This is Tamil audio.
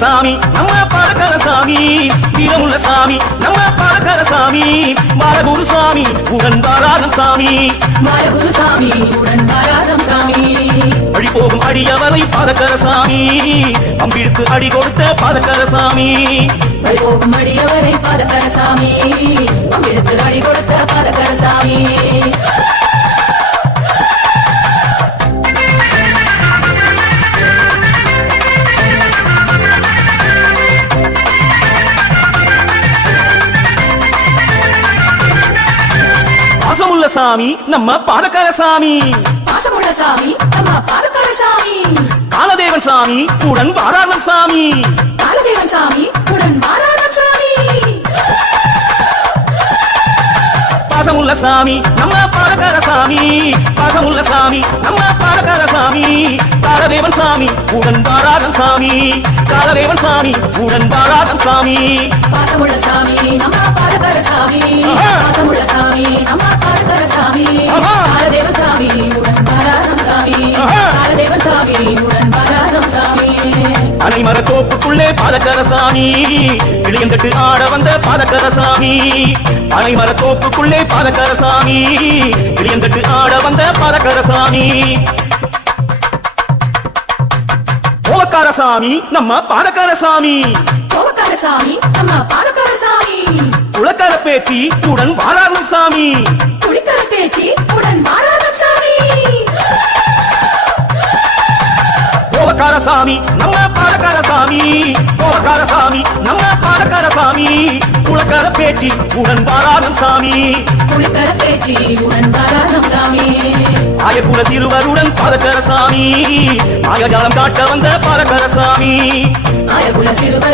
சாமி நம்ம பாலக்கார சாமி வீரமுள்ள சாமி நம்ம பாலக்கார சாமி பாலகுரு சாமி உடன் பாராதம் சாமி பாலகுரு சாமி உடன் பாராதம் சாமி வழி போகும் அடியவரை பாதக்கர சாமி அம்பிழுத்து அடி கொடுத்த பாதக்கர சாமி வழி போகும் அடியவரை பாதக்கர சாமி அம்பிழுத்து அடி கொடுத்த பாதக்கர சாமி பாசமுள்ள சாமி நம்ம பாதக்கார சாமி பாசமுள்ள சாமி நம்ம பாதக்கார சாமி காலதேவன் சாமி உடன் பாராதம் சாமி காலதேவன் சாமி உடன் பாராதம் சாமி பாசமுள்ள சாமி நம்ம பாலக்கார சாமி பாசமுள்ள சாமி நம்ம பாலக்கார சாமி காலதேவன் சாமி உடன் பாராதம் சாமி காலதேவன் சாமி உடன் பாராதம் சாமி பாசமுள்ள சாமி நம்ம பாதக்கார சாமி பாசமுள்ள சாமி நம்ம பாதக்கார சாமி காலதேவன் சாமி உடன் பாராதம் சாமி காலதேவன் சாமி உடன் பாராதம் சாமி அனைமர தோப்புக்குள்ளே பாதக்கர சாமி இளையந்தட்டு ஆட வந்த பாதக்கர சாமி அனைமர தோப்புக்குள்ளே பாதக்கர சாமி இளையந்தட்டு ஆட வந்த பாதக்கர சாமி கோவக்கார சாமி நம்ம பாதக்கார சாமி கோவக்கார சாமி நம்ம பாதக்கார சாமி உலக்கார பேச்சு உடன் வாராதம் சாமி குளிக்கர பேச்சு உடன் பாராதம் சாமி கோவக்கார சாமி நம்ம பாதக்கார சாமி கோவக்கார சாமி நம்ம பாதக்கார சாமி உலக்கார பேச்சு உடன் வாராதம் சாமி குளிக்கர பேச்சு உடன் பாராதம் சாமி ஆயக்குல சிறுவருடன் பாதக்கர சாமி மாயஜாலம் காட்ட வந்த பாதக்கர சாமி ஆயகுல சிறுவர்